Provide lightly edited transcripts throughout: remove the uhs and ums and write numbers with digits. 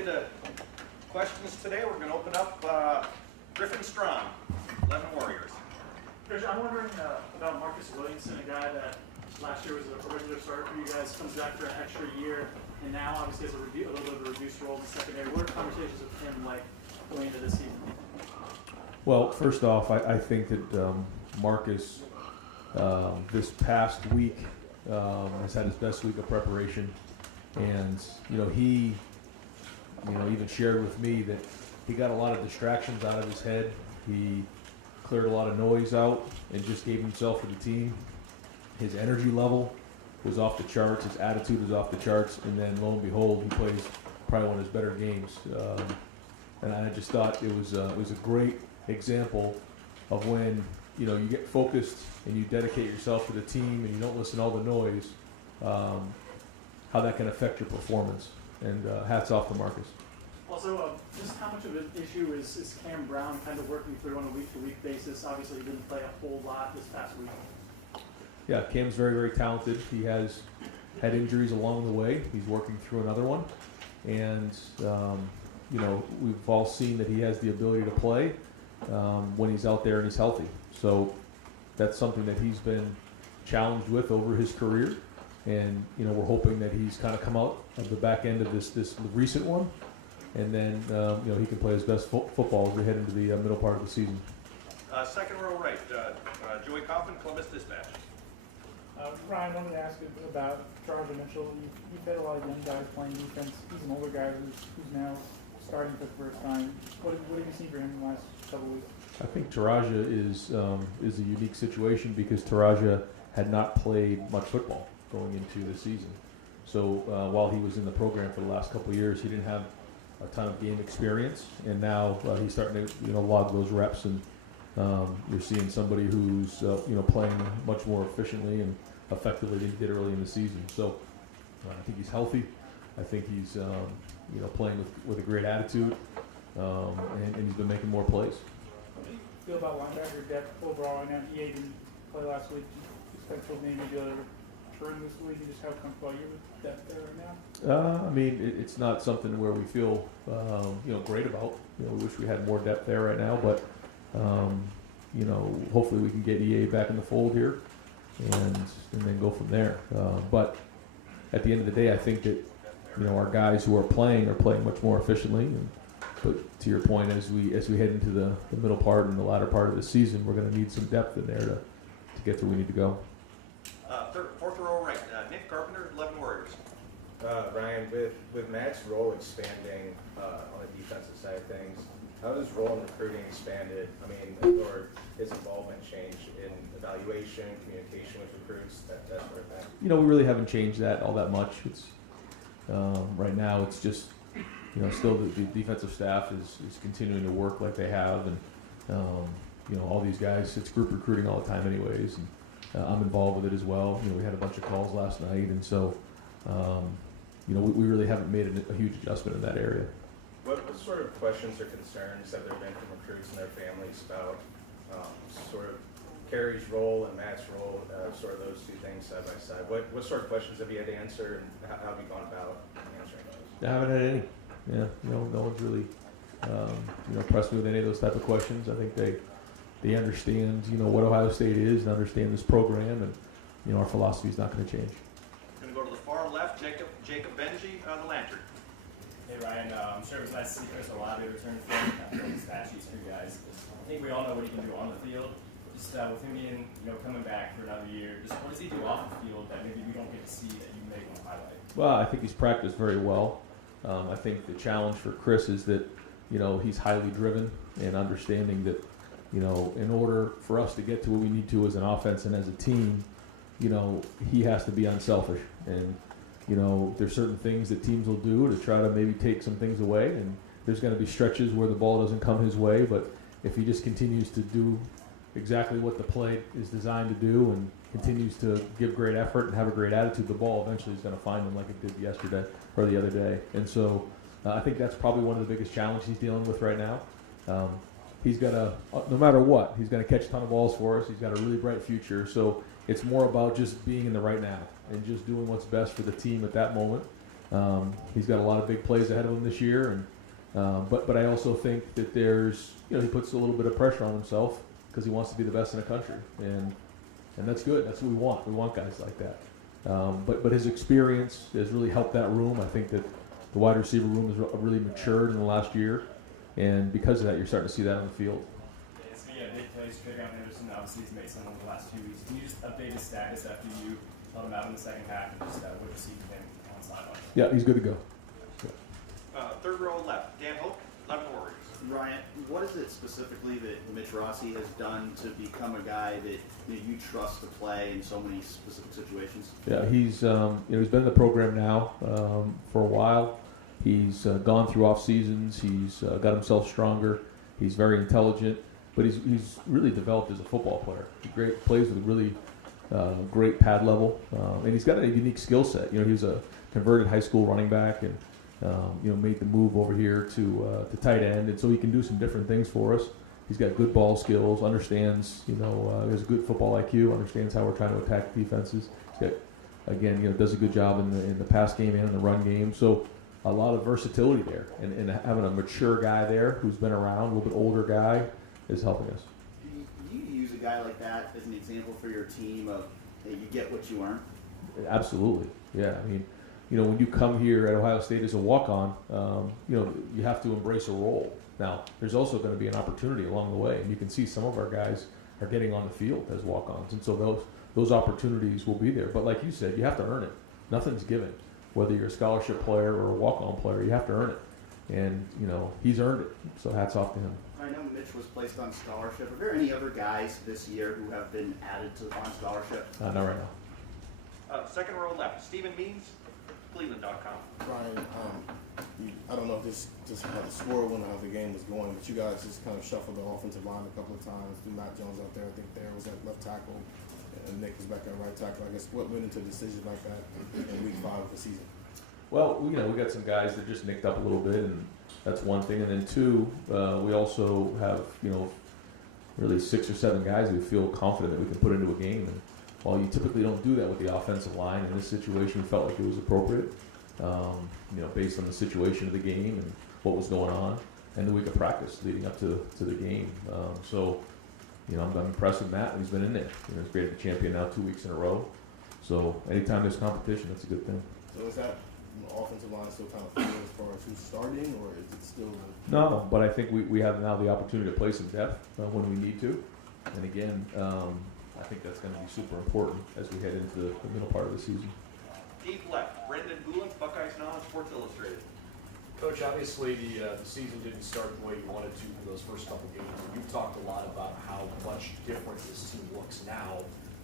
into questions today. We're going to open up Griffin Strong, 11 Warriors. Coach, I'm wondering about Marcus Williamson, a guy that last year was a regular starter for you guys, comes back for an extra year, and now obviously has a little bit of a reduced role in the secondary. What are conversations with him like going into this season? Well, first off, I think that Marcus this past week has had his best week of preparation, and he even shared with me that he got a lot of distractions out of his head. He cleared a lot of noise out and just gave himself to the team. His energy level was off the charts. His attitude was off the charts, and then lo and behold, he plays probably one of his better games. And I just thought it was a great example of when you get focused and you dedicate yourself to the team and you don't listen to all the noise, how that can affect your performance. And hats off to Marcus. Also, just how much of an issue is Cam Brown kind of working through on a week-to-week basis? Obviously, he didn't play a whole lot this past week. Yeah, Cam's very, very talented. He has had injuries along the way. He's working through another one. And, we've all seen that he has the ability to play when he's out there and he's healthy. So that's something that he's been challenged with over his career. And, we're hoping that he's kind of come out of the back end of this recent one. And then, he can play his best football as we head into the middle part of the season. Second row right, Joey Coffin, Columbus Dispatch. Ryan, I wanted to ask you about Charles Mitchell. You've had a lot of young guys playing defense. He's an older guy who's now starting for the first time. What have you seen for him in the last couple of weeks? I think Taraja is a unique situation because Taraja had not played much football going into the season. So while he was in the program for the last couple of years, he didn't have a ton of game experience, and now he's starting to log those reps, and you're seeing somebody who's playing much more efficiently and effectively than he did early in the season. So I think he's healthy. I think he's playing with a great attitude, and he's been making more plays. How do you feel about linebacker depth overall? I know EA didn't play last week. Do you expect he'll maybe be able to return this week, and just how comfortable are you with depth there right now? It's not something where we feel great about. We wish we had more depth there right now, but hopefully we can get EA back in the fold here, and then go from there. But at the end of the day, I think that our guys who are playing much more efficiently. But to your point, as we head into the middle part and the latter part of the season, we're going to need some depth in there to get to where we need to go. Fourth row right, Nick Carpenter, 11 Warriors. Ryan, with Matt's role expanding on the defensive side of things, how has role in recruiting expanded? Or his involvement changed in evaluation, communication with recruits, that sort of thing? We really haven't changed that all that much. It's right now it's just still the defensive staff is continuing to work like they have, and all these guys, it's group recruiting all the time anyways, and I'm involved with it as well. We had a bunch of calls last night, and so we really haven't made a huge adjustment in that area. What sort of questions or concerns have there been from recruits and their families about sort of Kerry's role and Matt's role, sort of those two things side by side? What sort of questions have you had to answer, and how have you gone about answering those? I haven't had any. Yeah, no one's really pressed me with any of those type of questions. I think they understand what Ohio State is and understand this program, and our philosophy is not going to change. Going to go to the far left, Jacob Benji, the Lantern. Hey Ryan, I'm sure it was nice to see Chris Olave return to film the stat sheets for you guys. I think we all know what he can do on the field. Just with him being, coming back for another year, just what does he do off the field that maybe we don't get to see that you may want to highlight? Well, I think he's practiced very well. I think the challenge for Chris is that, he's highly driven and understanding that, in order for us to get to where we need to as an offense and as a team, he has to be unselfish. And, there's certain things that teams will do to try to maybe take some things away. And there's going to be stretches where the ball doesn't come his way. But if he just continues to do exactly what the play is designed to do and continues to give great effort and have a great attitude, the ball eventually is going to find him like it did yesterday or the other day. And so I think that's probably one of the biggest challenges he's dealing with right now. He's got no matter what, he's going to catch a ton of balls for us. He's got a really bright future. So it's more about just being in the right now and just doing what's best for the team at that moment. He's got a lot of big plays ahead of him this year, and but I also think that there's, he puts a little bit of pressure on himself because he wants to be the best in the country, and that's good. That's what we want. We want guys like that. But his experience has really helped that room. I think that the wide receiver room has really matured in the last year, and because of that, you're starting to see that on the field. It's been a big plays. Trayvon Henderson obviously he's made some over the last 2 weeks. Can you just update his status after you held him out in the second half and just what you see from him on the sideline? Yeah, he's good to go. Third row left, Dan Hope, 11 Warriors. Ryan, what is it specifically that Mitch Rossi has done to become a guy that you trust to play in so many specific situations? Yeah, he's he's been in the program now for a while. He's gone through off seasons. He's got himself stronger. He's very intelligent, but he's really developed as a football player. He plays with a really great pad level, and he's got a unique skill set. He was a converted high school running back, and made the move over here to tight end, and so he can do some different things for us. He's got good ball skills, understands, he has a good football IQ, understands how we're trying to attack defenses. He's got, again, does a good job in the pass game and in the run game. So a lot of versatility there, and having a mature guy there who's been around, a little bit older guy, is helping us. Do you use a guy like that as an example for your team of, hey, you get what you earn? Absolutely, yeah. I mean, when you come here at Ohio State as a walk-on, you have to embrace a role. Now, there's also going to be an opportunity along the way, and you can see some of our guys are getting on the field as walk-ons, and so those opportunities will be there. But like you said, you have to earn it. Nothing's given. Whether you're a scholarship player or a walk-on player, you have to earn it. And, he's earned it, so hats off to him. I know Mitch was placed on scholarship. Are there any other guys this year who have been added on scholarship? Not right now. Second row left, Stephen Means, Cleveland.com. Brian, I don't know if this just had a swirl how the game was going, but you guys just kind of shuffled the offensive line a couple of times. Threw Matt Jones out there. I think there was at left tackle, and Nick was back at right tackle. I guess what went into a decision like that in week 5 of the season? Well, we got some guys that just nicked up a little bit, and that's one thing. And then two, we also have, really 6 or 7 guys we feel confident that we can put into a game. And while you typically don't do that with the offensive line, in this situation, we felt like it was appropriate, based on the situation of the game and what was going on, and the week of practice leading up to the game. I'm impressed with Matt. He's been in there. He's graded the champion now 2 weeks in a row. So anytime there's competition, that's a good thing. So is that offensive line still kind of fluid as far as who's starting, or is it still? No, but I think we have now the opportunity to play some depth when we need to. And again, I think that's going to be super important as we head into the middle part of the season. Deep left, Brendan Gulick, Buckeyes Now, Sports Illustrated. Coach, obviously the season didn't start the way you wanted to for those first couple games. And you've talked a lot about how much different this team looks now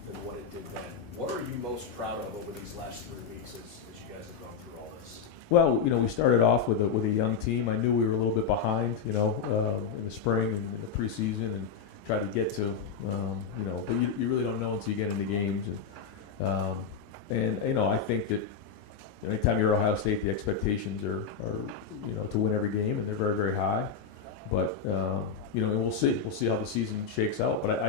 than what it did then. What are you most proud of over these last 3 weeks as you guys have gone through all this? Well, we started off with a young team. I knew we were a little bit behind, in the spring and in the preseason, and tried to get to, but you really don't know until you get into games. And I think that anytime you're Ohio State, the expectations are to win every game, and they're very, very high. But and we'll see. We'll see how the season shakes out. But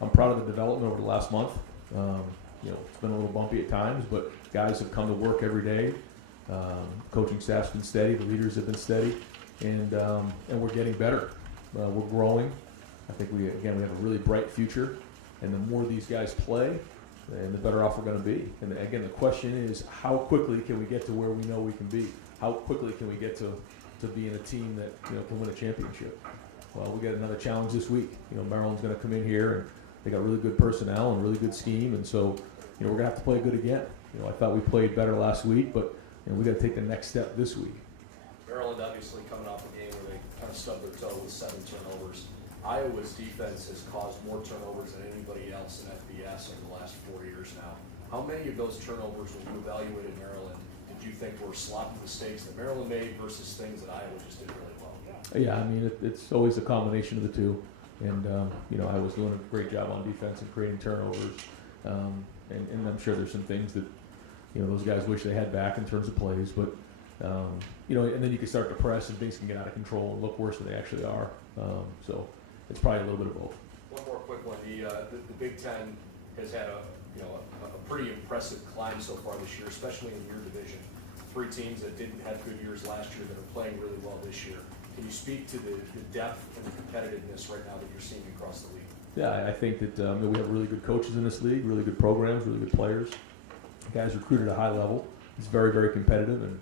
I'm proud of the development over the last month. It's been a little bumpy at times, but guys have come to work every day. Coaching staff's been steady. The leaders have been steady, and we're getting better. We're growing. I think we have a really bright future, and the more these guys play, and the better off we're going to be. And again, the question is, how quickly can we get to where we know we can be? How quickly can we get to being a team that can win a championship? Well, we got another challenge this week. Maryland's going to come in here, and they got really good personnel and really good scheme, and so we're going to have to play good again. I thought we played better last week, but we got to take the next step this week. Maryland obviously coming off a game where they kind of stubbed their toe with 7 turnovers. Iowa's defense has caused more turnovers than anybody else in FBS over the last 4 years now. How many of those turnovers, when you evaluated Maryland, did you think were sloppy mistakes that Maryland made versus things that Iowa just did really well? Yeah, I mean, it's always a combination of the two. And, I was doing a great job on defense and creating turnovers. And I'm sure there's some things that, those guys wish they had back in terms of plays. But, and then you can start to press and things can get out of control and look worse than they actually are. So it's probably a little bit of both. One more quick one. The Big Ten has had a pretty impressive climb so far this year, especially in your division. 3 teams that didn't have good years last year that are playing really well this year. Can you speak to the depth and the competitiveness right now that you're seeing across the league? Yeah, I think that we have really good coaches in this league, really good programs, really good players. Guys recruited at a high level. It's very, very competitive, and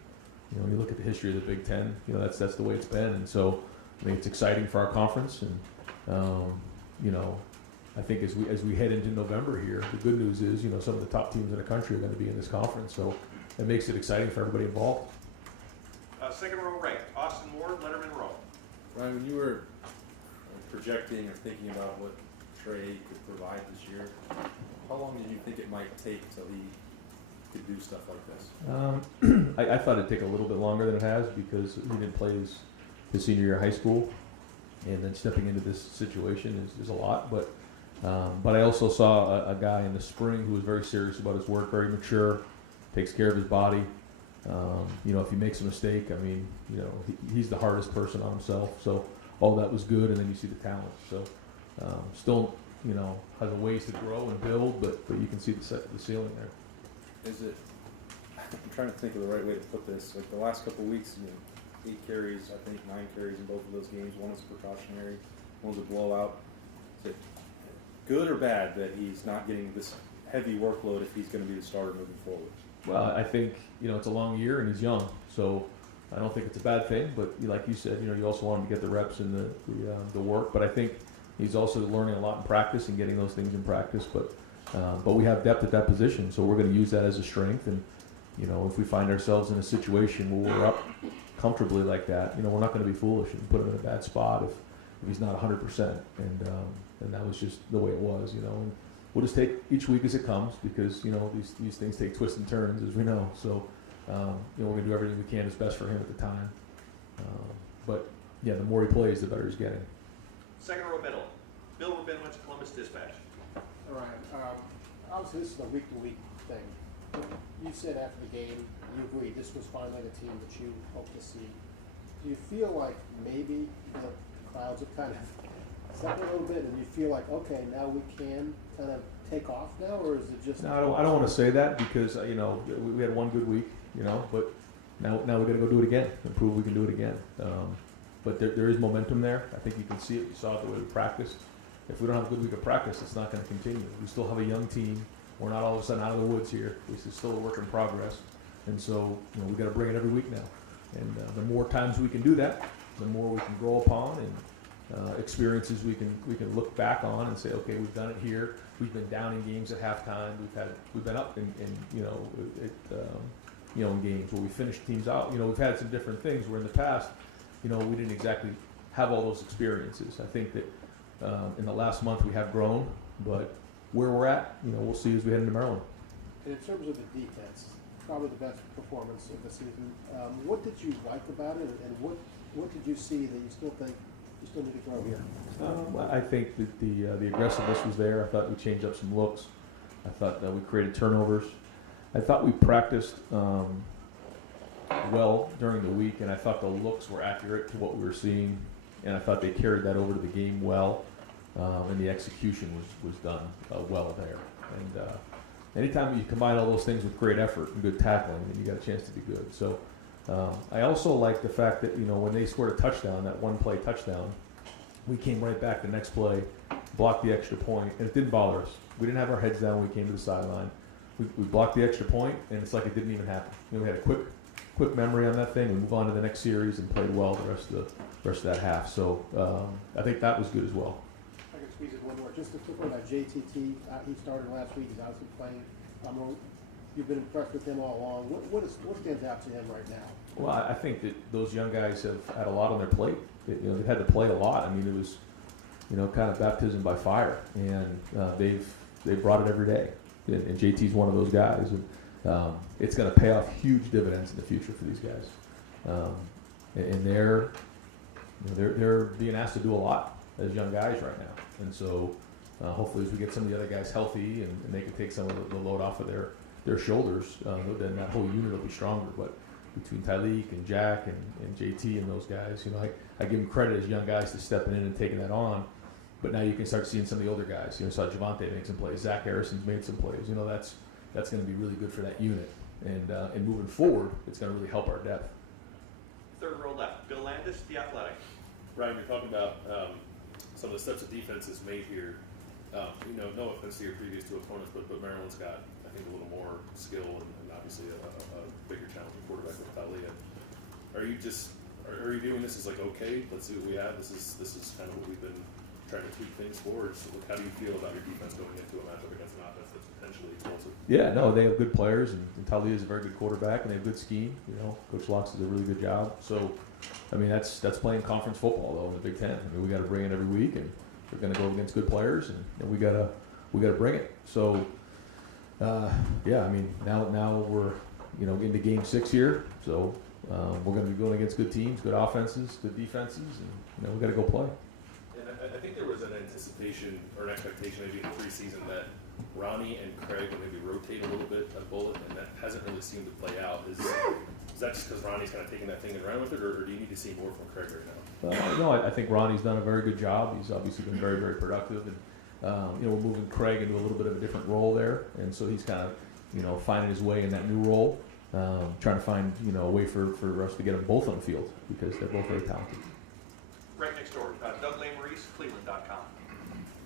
when you look at the history of the Big Ten, that's the way it's been. And so, I mean, it's exciting for our conference, and I think as we head into November here, the good news is some of the top teams in the country are going to be in this conference, so it makes it exciting for everybody involved. Second row right, Austin Ward, Letterman Row. Ryan, when you were projecting or thinking about what Trey could provide this year, how long did you think it might take till he could do stuff like this? I thought it'd take a little bit longer than it has because he didn't play his senior year of high school, and then stepping into this situation is a lot. But I also saw a guy in the spring who was very serious about his work, very mature, takes care of his body. If he makes a mistake, I mean, he's the hardest person on himself. So all that was good, and then you see the talent. So still, has a ways to grow and build, but you can see the ceiling there. Is it? I'm trying to think of the right way to put this. Like the last couple of weeks, 8 carries, I think 9 carries in both of those games. One was precautionary, one was a blowout. Is it good or bad that he's not getting this heavy workload if he's going to be the starter moving forward? Well, I think it's a long year and he's young, so I don't think it's a bad thing. But like you said, you also want him to get the reps and the work. But I think he's also learning a lot in practice and getting those things in practice. But we have depth at that position, so we're going to use that as a strength. And if we find ourselves in a situation where we're up comfortably like that, we're not going to be foolish and put him in a bad spot if he's not 100%. And that was just the way it was, And we'll just take each week as it comes because these things take twists and turns, as we know. So we're going to do everything we can that's best for him at the time. But yeah, the more he plays, the better he's getting. Second row middle, Bill Rabinowitz, Columbus Dispatch. All right. Obviously, this is a week-to-week thing. You said after the game, you agreed this was finally the team that you hoped to see. Do you feel like maybe the clouds have kind of settled a little bit, and you feel like, okay, now we can kind of take off now, or is it just? No, I don't want to say that because we had one good week, but now we got to go do it again and prove we can do it again. But there is momentum there. I think you can see it. You saw it the way we practiced. If we don't have a good week of practice, it's not going to continue. We still have a young team. We're not all of a sudden out of the woods here. This is still a work in progress. And so, we got to bring it every week now. And the more times we can do that, the more we can grow upon and experiences we can look back on and say, okay, we've done it here. We've been down in games at halftime. We've been up in games where we finished teams out. We've had some different things where in the past, we didn't exactly have all those experiences. I think that in the last month we have grown, but where we're at, we'll see as we head into Maryland. And in terms of the defense, probably the best performance of the season. What did you like about it, and what did you see that you still think you still need to grow here? I think that the aggressiveness was there. I thought we changed up some looks. I thought that we created turnovers. I thought we practiced well during the week, and I thought the looks were accurate to what we were seeing, and I thought they carried that over to the game well, and the execution was done well there. And anytime you combine all those things with great effort and good tackling, then you got a chance to be good. So I also like the fact that when they scored a touchdown, that one-play touchdown, we came right back the next play, blocked the extra point, and it didn't bother us. We didn't have our heads down when we came to the sideline. We blocked the extra point, and it's like it didn't even happen. We had a quick memory on that thing. We move on to the next series and played well the rest of that half. So I think that was good as well. I can squeeze in one more. Just a quick one about JTT. He started last week. He's obviously playing. You've been impressed with him all along. What stands out to him right now? Well, I think that those young guys have had a lot on their plate. They've had to play a lot. I mean, it was kind of baptism by fire, and they've brought it every day. And JT's one of those guys, and it's going to pay off huge dividends in the future for these guys. And they're being asked to do a lot as young guys right now, and so hopefully as we get some of the other guys healthy and they can take some of the load off of their shoulders, then that whole unit will be stronger. But between Tyleek and Jack and JT and those guys, I give them credit as young guys to stepping in and taking that on. But now you can start seeing some of the older guys. Saw Javante make some plays. Zach Harrison's made some plays. That's going to be really good for that unit. and moving forward, it's going to really help our depth. Third row left, Bill Landis, The Athletic. Ryan, you're talking about some of the steps that defense has made here. No offense to your previous two opponents, but Maryland's got, I think, a little more skill and obviously a bigger challenging quarterback with Talia. Are you viewing this as like, okay, let's see what we have? This is kind of what we've been trying to tweak things for. So how do you feel about your defense going into a matchup against an offense that's potentially explosive? Yeah, no, they have good players, and Talia is a very good quarterback, and they have good scheme. Coach Locke does a really good job. So, I mean, that's playing conference football though in the Big Ten. I mean, we got to bring it every week, and we're going to go against good players, and we gotta bring it. So, yeah, I mean, now we're into Game 6 here, so we're going to be going against good teams, good offenses, good defenses, and we got to go play. And I think there was an anticipation or an expectation maybe in the preseason that Ronnie and Craig would maybe rotate a little bit at Bullet, and that hasn't really seemed to play out. Is that just because Ronnie's kind of taking that thing and running with it, or do you need to see more from Craig right now? No, I think Ronnie's done a very good job. He's obviously been very, very productive, and we're moving Craig into a little bit of a different role there, and so he's kind of finding his way in that new role, trying to find a way for us to get them both on the field because they're both very talented. Right next door, Doug Maurice, Cleveland.com.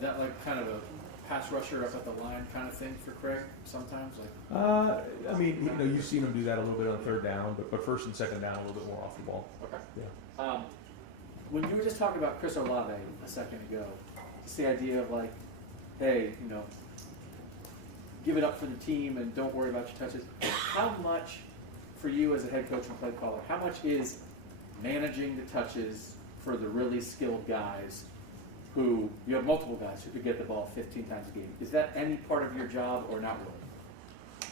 That like kind of a pass rusher up at the line kind of thing for Craig sometimes? I mean, you've seen him do that a little bit on third down, but first and second down a little bit more off the ball. Okay. Yeah. When you were just talking about Chris Olave a second ago, just the idea of like, hey, give it up for the team and don't worry about your touches. How much, for you as a head coach and play caller, how much is managing the touches for the really skilled guys who, you have multiple guys who could get the ball 15 times a game? Is that any part of your job or not really?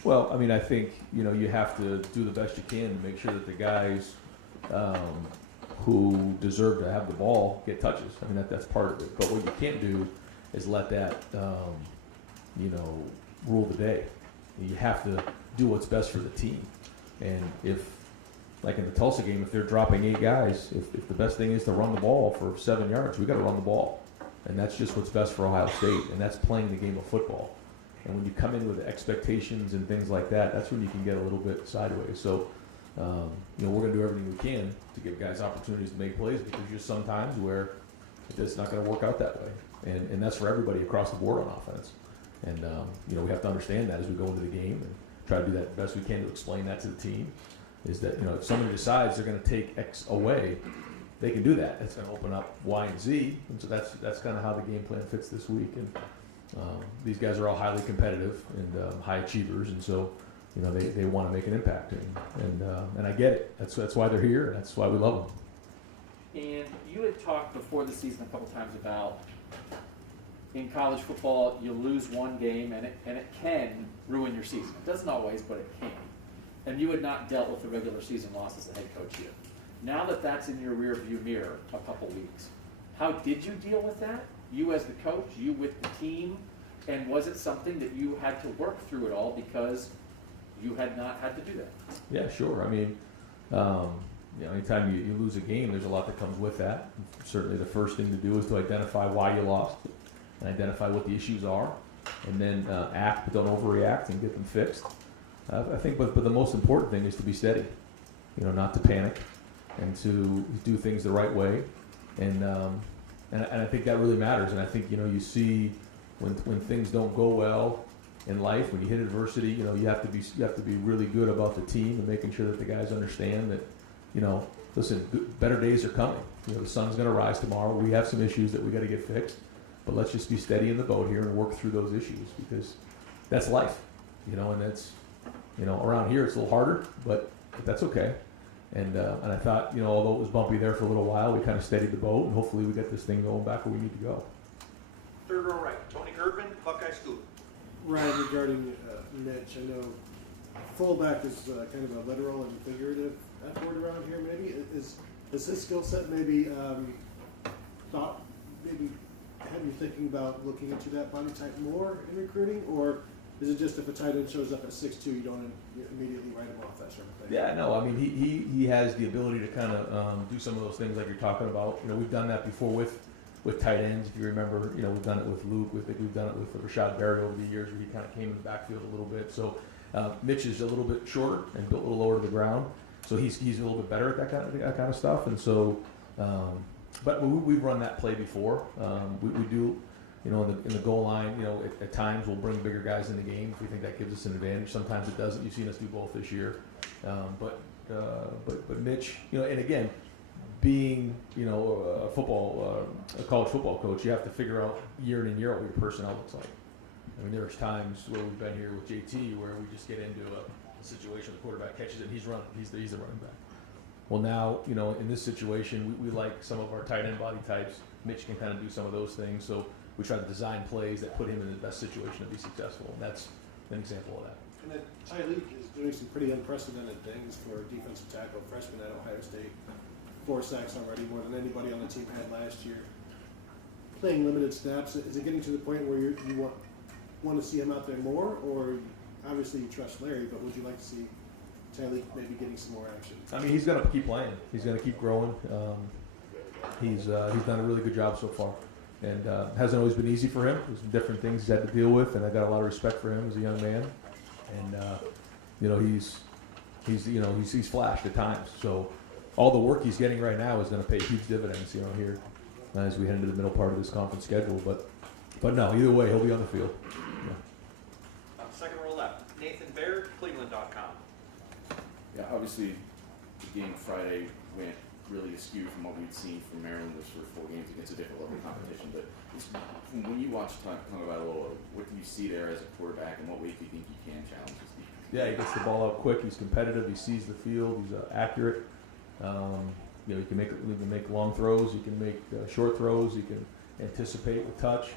Well, I mean, I think, you have to do the best you can to make sure that the guys who deserve to have the ball get touches. I mean, that's part of it. But what you can't do is let that, rule the day. You have to do what's best for the team. And if, like in the Tulsa game, if they're dropping 8 guys, if the best thing is to run the ball for 7 yards, we got to run the ball. And that's just what's best for Ohio State, and that's playing the game of football. And when you come in with expectations and things like that, that's when you can get a little bit sideways. So, we're going to do everything we can to give guys opportunities to make plays because there's sometimes where it's not going to work out that way. And that's for everybody across the board on offense. And, we have to understand that as we go into the game and try to do that the best we can to explain that to the team. Is that, if somebody decides they're going to take X away, they can do that. That's going to open up Y and Z. And so that's kind of how the game plan fits this week. And these guys are all highly competitive and high achievers. And so, they want to make an impact. And I get it. That's why they're here. And that's why we love them. And you had talked before the season a couple times about in college football, you lose one game and it can ruin your season. It doesn't always, but it can. And you had not dealt with the regular season loss as the head coach yet. Now that that's in your rear view mirror a couple weeks, how did you deal with that? You as the coach, you with the team, and was it something that you had to work through it all because you had not had to do that? Yeah, sure. I mean, anytime you lose a game, there's a lot that comes with that. Certainly the first thing to do is to identify why you lost and identify what the issues are, and then act, but don't overreact and get them fixed. I think, but the most important thing is to be steady, not to panic and to do things the right way. And I think that really matters. And I think, you see when things don't go well in life, when you hit adversity, you have to be really good about the team and making sure that the guys understand that, listen, better days are coming. The sun's going to rise tomorrow. We have some issues that we got to get fixed, but let's just be steady in the boat here and work through those issues because that's life, and that's, around here it's a little harder, but that's okay. And I thought, although it was bumpy there for a little while, we kind of steadied the boat, and hopefully we get this thing going back where we need to go. Third row right, Tony Erdman, Buckeye Scoop. Ryan, regarding Mitch, I know fullback is kind of a literal and figurative F word around here. Maybe is his skill set maybe have you thinking about looking into that body type more in recruiting, or is it just if a tight end shows up at 6'2", you don't immediately write him off, that sort of thing? Yeah, no, I mean he has the ability to kind of do some of those things like you're talking about. We've done that before with tight ends. If you remember, we've done it with Luke. We've done it with Rashad Berry over the years, where he kind of came in the backfield a little bit. So Mitch is a little bit shorter and built a little lower to the ground, so he's a little bit better at that kind of stuff. And so, but we've run that play before. We do, you know, in the goal line. You know, at times we'll bring bigger guys in the game if we think that gives us an advantage. Sometimes it doesn't. You've seen us do both this year. But Mitch, you know, and again, being, you know, a college football coach, you have to figure out year in and year out what your personnel looks like. I mean, there's times where we've been here with JT where we just get into a situation the quarterback catches it, he's running, he's the running back. Well, now, you know, in this situation, we like some of our tight end body types. Mitch can kind of do some of those things, so we try to design plays that put him in the best situation to be successful. And that's an example of that. And then Tyleek is doing some pretty unprecedented things for a defensive tackle, freshman at Ohio State. 4 sacks already, more than anybody on the team had last year. Playing limited snaps, is it getting to the point where you want to see him out there more, or obviously you trust Larry, but would you like to see Tyleek maybe getting some more action? I mean, he's going to keep playing. He's going to keep growing. He's done a really good job so far, and hasn't always been easy for him. There's some different things he's had to deal with, and I got a lot of respect for him as a young man. And you know, he's flashed at times. So all the work he's getting right now is going to pay huge dividends, you know, here as we head into the middle part of this conference schedule. But no, either way, he'll be on the field. Yeah. Second row left, Nathan Baird, Cleveland.com. Yeah, obviously the game Friday went really askew from what we'd seen from Maryland those first 4 games against a different level of competition. But when you watch Tagovailoa, what do you see there as a quarterback, and what ways do you think he can challenge his defense? Yeah, he gets the ball out quick. He's competitive. He sees the field. He's accurate. You know, he can make long throws. He can make short throws. He can anticipate with touch.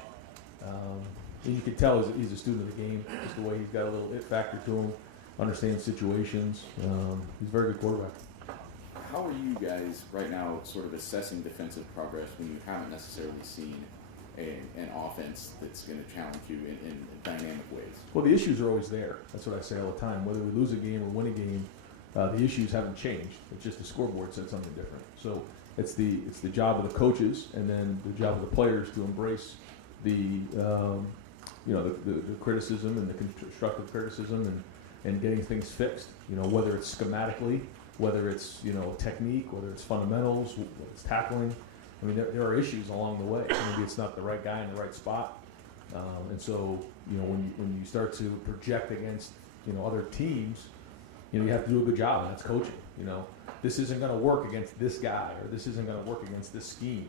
And you can tell he's a student of the game, just the way he's got a little it factor to him, understands situations. He's a very good quarterback. How are you guys right now sort of assessing defensive progress when you haven't necessarily seen an offense that's going to challenge you in dynamic ways? Well, the issues are always there. That's what I say all the time. Whether we lose a game or win a game, the issues haven't changed. It's just the scoreboard said something different. So it's the job of the coaches and then the job of the players to embrace the criticism and the constructive criticism and getting things fixed. You know, whether it's schematically, whether it's, you know, technique, whether it's fundamentals, whether it's tackling. I mean, there are issues along the way. Maybe it's not the right guy in the right spot. And so, you know, when you start to project against, you know, other teams, you know, you have to do a good job, and that's coaching. You know, this isn't going to work against this guy, or this isn't going to work against this scheme.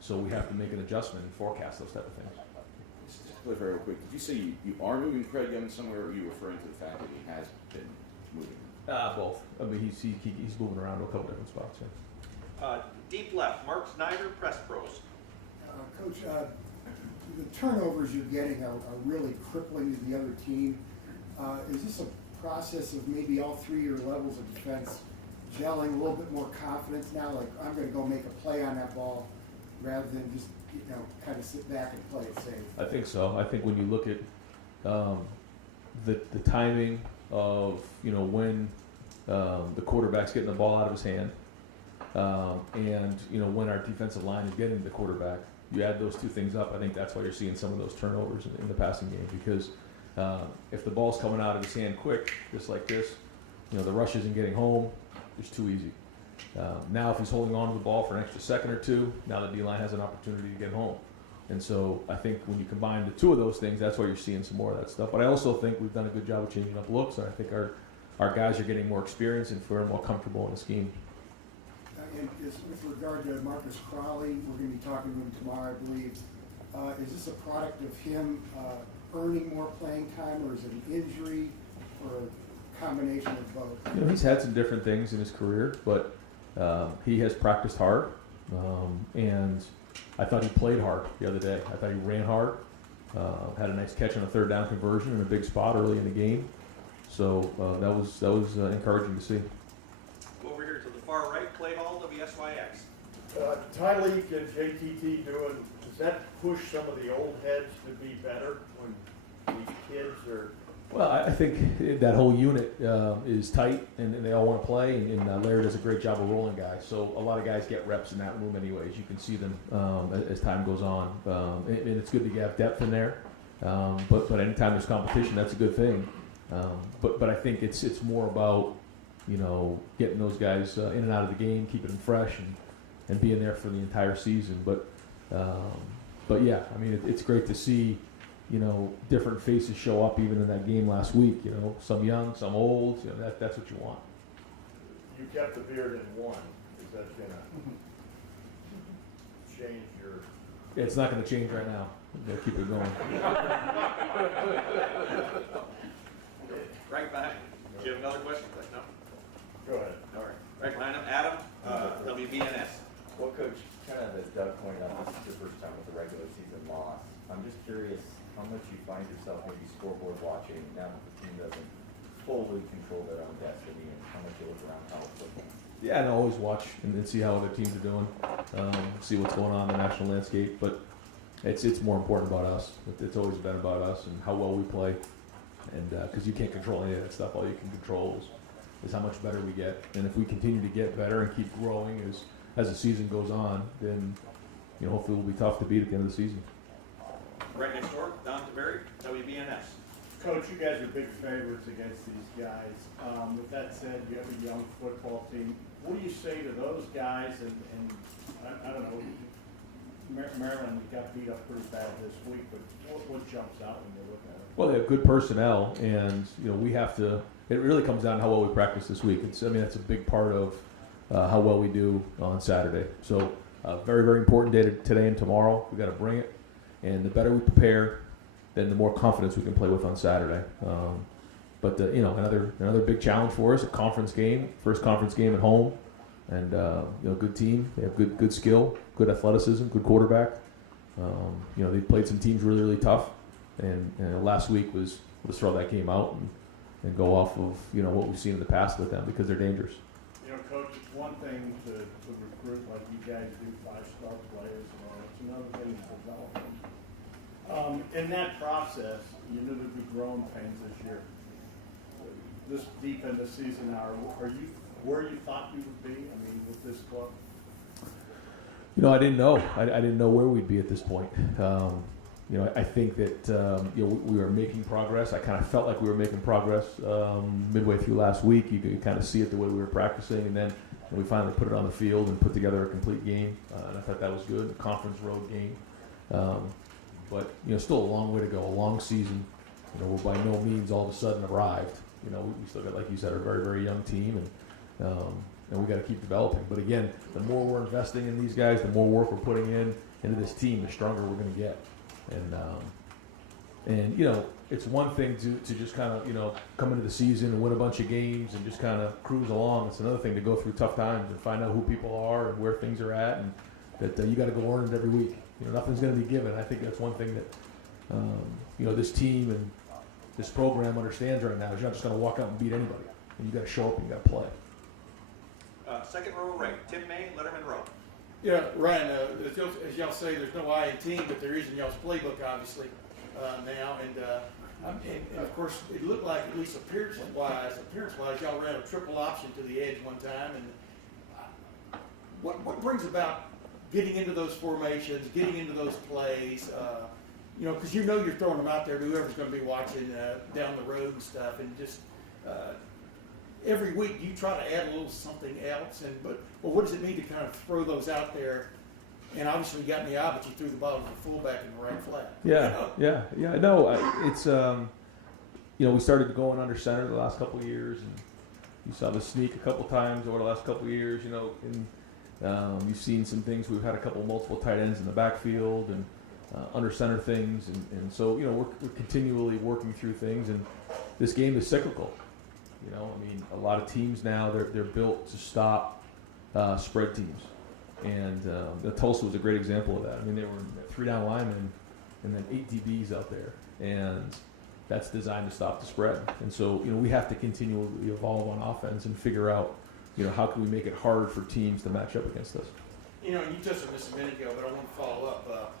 So we have to make an adjustment and forecast those type of things. Just to clarify real quick, did you say you are moving Craig Young somewhere, or are you referring to the fact that he has been moving? Both. I mean, he's moving around to a couple different spots. Yeah. Deep left, Mark Snyder, Press Pros. Coach, the turnovers you're getting are really crippling to the other team. Is this a process of maybe all 3 of your levels of defense gelling, a little bit more confidence now, like I'm going to go make a play on that ball rather than just, you know, kind of sit back and play it safe? I think so. I think when you look at the timing of, you know, when the quarterback's getting the ball out of his hand, and, you know, when our defensive line is getting the quarterback, you add those 2 things up. I think that's why you're seeing some of those turnovers in the passing game, because if the ball's coming out of his hand quick, just like this, you know, the rush isn't getting home. It's too easy. Now if he's holding on to the ball for an extra second or 2, now the D-line has an opportunity to get home. And so I think when you combine the 2 of those things, that's why you're seeing some more of that stuff. But I also think we've done a good job of changing up looks, and I think our guys are getting more experience and we're more comfortable in the scheme. And with regard to Marcus Crowley, we're going to be talking to him tomorrow, I believe. Is this a product of him earning more playing time, or is it an injury, or a combination of both? You know, he's had some different things in his career, but he has practiced hard, and I thought he played hard the other day. I thought he ran hard, had a nice catch on a 3rd down conversion in a big spot early in the game. So that was encouraging to see. Over here to the far right, Clay Hall, WSYX. Tyleek and JTT does that push some of the old heads to be better when these kids are? Well, I think that whole unit is tight, and they all want to play, and Larry does a great job of rolling guys. So a lot of guys get reps in that room anyways. You can see them as time goes on. And it's good to have depth in there. But anytime there's competition, that's a good thing. But I think it's more about, you know, getting those guys in and out of the game, keeping them fresh, and being there for the entire season. But yeah, I mean, it's great to see, you know, different faces show up even in that game last week. You know, some young, some old. You know, that's what you want. You kept the beard in one. Is that gonna change your? It's not going to change right now. We're gonna keep it going. Right behind. Do you have another question? No? Go ahead. All right. Right behind him, Adam, WBNS. Well, Coach, kind of as Doug pointed out, this is your first time with the regular season loss. I'm just curious how much you find yourself maybe scoreboard watching now that the team doesn't fully control their own destiny, and how much you look around college football. Yeah, and I always watch and see how other teams are doing, see what's going on in the national landscape. But it's more important about us. It's always been about us and how well we play. And because you can't control any of that stuff, all you can control is how much better we get. And if we continue to get better and keep growing as the season goes on, then, you know, hopefully we'll be tough to beat at the end of the season. Right next door, Don Taveri, WBNS. Coach, you guys are big favorites against these guys. With that said, you have a young football team. What do you say to those guys? And I don't know, Maryland got beat up pretty bad this week, but what jumps out when you look at it? Well, they have good personnel, and you know we have to. It really comes down to how well we practice this week. I mean, that's a big part of how well we do on Saturday. So, very, very important day today and tomorrow. We got to bring it, and the better we prepare, then the more confidence we can play with on Saturday. But you know, another big challenge for us, a conference game, first conference game at home, and you know, good team. They have good skill, good athleticism, good quarterback. You know, they played some teams really, really tough, and last week was throw that game out and go off of, you know, what we've seen in the past with them, because they're dangerous. You know, Coach, it's one thing to recruit like you guys do, 5-star players, and all. It's another thing to develop them. In that process, you knew there'd be growing pains this year. This deep into season now, are you where you thought you would be? I mean, with this club. You know, I didn't know. I didn't know where we'd be at this point. You know, I think that you know, we were making progress. I kind of felt like we were making progress midway through last week. You could kind of see it the way we were practicing, and then we finally put it on the field and put together a complete game. And I thought that was good. A conference road game, but you know, still a long way to go. A long season. You know, we're by no means all of a sudden arrived. You know, we still got, like you said, a very, very young team, and we got to keep developing. But again, the more we're investing in these guys, the more work we're putting into this team, the stronger we're going to get. And you know, it's one thing to just kind of, you know, come into the season and win a bunch of games and just kind of cruise along. It's another thing to go through tough times and find out who people are and where things are at, and that you got to go earn it every week. You know, nothing's going to be given. I think that's one thing that you know, this team and this program understands right now is you're not just going to walk out and beat anybody, and you got to show up and you got to play. Second row right, Tim May, Letterman Row. Yeah, Ryan, as y'all say, there's no I in team, but there is in y'all's playbook, obviously, now. And of course, it looked like, at least appearance-wise, y'all ran a triple option to the edge one time. And what brings about getting into those formations, getting into those plays? You know, because you know you're throwing them out there to whoever's going to be watching down the road and stuff, and just every week you try to add a little something else. But what does it mean to kind of throw those out there? And obviously you got in the eye, but you threw the ball to the fullback in the right flat. Yeah. No, it's you know, we started going under center the last couple of years, and you saw the sneak a couple times over the last couple of years. You know, and you've seen some things. We've had a couple multiple tight ends in the backfield and under center things, and so, you know, we're continually working through things, and this game is cyclical. You know, I mean, a lot of teams now they're built to stop spread teams, and Tulsa was a great example of that. I mean, they were 3 down linemen and then 8 DBs out there, and that's designed to stop the spread. And so, you know, we have to continually evolve on offense and figure out, you know, how can we make it hard for teams to match up against us. You know, you touched on this a minute ago, but I want to follow up.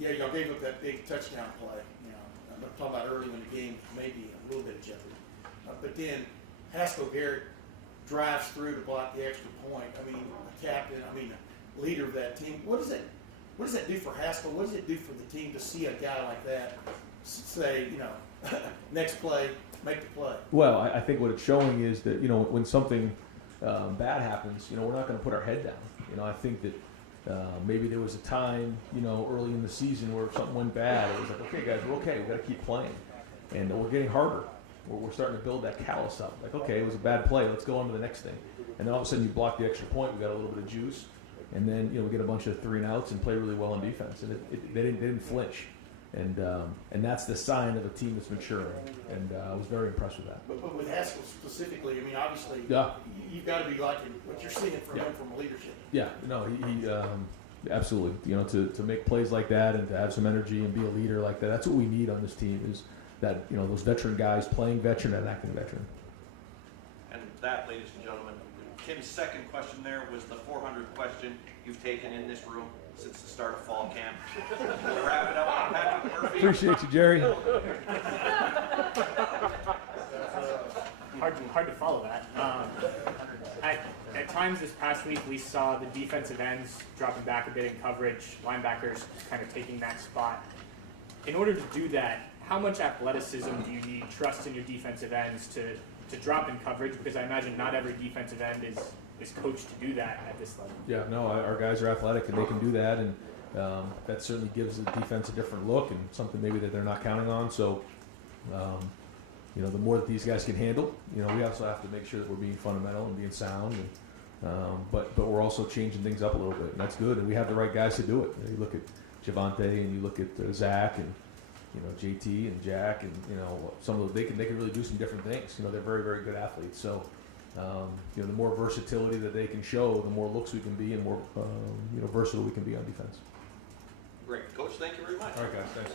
Yeah, y'all gave up that big touchdown play. You know, I'm talking about early in the game, maybe a little bit of jeopardy. But then Haskell Garrett drives through to block the extra point. I mean, a captain, a leader of that team. What does that do for Haskell? What does it do for the team to see a guy like that say, you know, next play, make the play. Well, I think what it's showing is that, you know, when something bad happens, you know, we're not going to put our head down. You know, I think that maybe there was a time, you know, early in the season where if something went bad, it was like, okay, guys, we're okay. We've got to keep playing. And we're getting harder. We're starting to build that callus up. Like, okay, it was a bad play. Let's go on to the next thing. And then all of a sudden you block the extra point. We got a little bit of juice. And then, you know, we get a bunch of 3-and-outs and play really well on defense. And they didn't flinch. And that's the sign of a team that's maturing. And I was very impressed with that. But with Haskell specifically, I mean, obviously, Yeah. you've got to be liking what you're seeing from him from leadership. Yeah, no, he absolutely. You know, to make plays like that and to have some energy and be a leader like that, that's what we need on this team is that, you know, those veteran guys playing veteran and acting veteran. And that, ladies and gentlemen, Tim's second question there was the 400th question you've taken in this room since the start of fall camp. We'll wrap it up with Patrick Murphy. Appreciate you, Jerry. Hard to follow that. At times this past week, we saw the defensive ends dropping back a bit in coverage, linebackers kind of taking that spot. In order to do that, how much athleticism do you need, trust in your defensive ends to drop in coverage? Because I imagine not every defensive end is coached to do that at this level. Yeah, no, our guys are athletic and they can do that, and that certainly gives the defense a different look and something maybe that they're not counting on. So, you know, the more that these guys can handle, you know, we also have to make sure that we're being fundamental and being sound. And, but we're also changing things up a little bit, and that's good. And we have the right guys to do it. You look at Javante and you look at Zach and, you know, JT and Jack, and, you know, some of those, they can really do some different things. You know, they're very, very good athletes. So, you know, the more versatility that they can show, the more looks we can be, and more, you know, versatile we can be on defense. Great. Coach, thank you very much. All right, guys. Thanks.